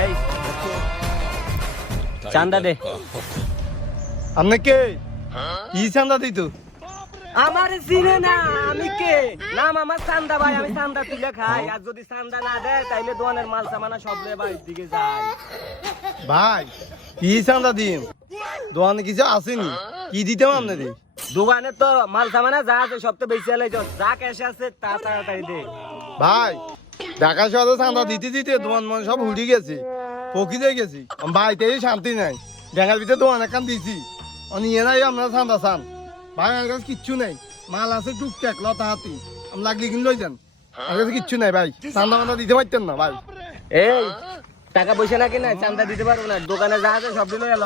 এই চান্দা দে। আপনি কে? কি চান্দা দিত? আমার চিনে না, আমি কে? নাম আমার চান্দা ভাই, আমি চান্দা তুলে খাই। আর যদি চান্দা না দেয় তাইলে দোকানের মাল সামানা সব নিয়ে বাড়ির দিকে যায়। ভাই কি চান্দা দিম? দোকানে কিছু আসেনি, কি দিতাম আপনাদের? দোকানে তো মাল সামানা যা আছে সব তো বেশি আলাই, যা ক্যাশ আছে তা তাড়াতাড়ি দে। ভাই ঢাকা শহরে চান্দা দিতে দিতে দোকান মন সব উড়ে গেছে, পকিতে গেছি। বাড়িতে শান্তি নাই। ডেঙ্গার ভিতরে দোকান একখান দিছি, নিয়ে নাই আপনারা চান্দা চান। ভাই আমার কাছে কিচ্ছু নেই, মাল আছে টুকটাক লতা হাতি, আমি লাগলে কিনে লই যান। আমার কাছে কিচ্ছু নাই ভাই, চান্দা মান্দা দিতে পারতেন না ভাই। এই টাকা পয়সা নাকি নাই, চান্দা দিতে পারবো না। দোকানে যা আছে সব দিলে গেল।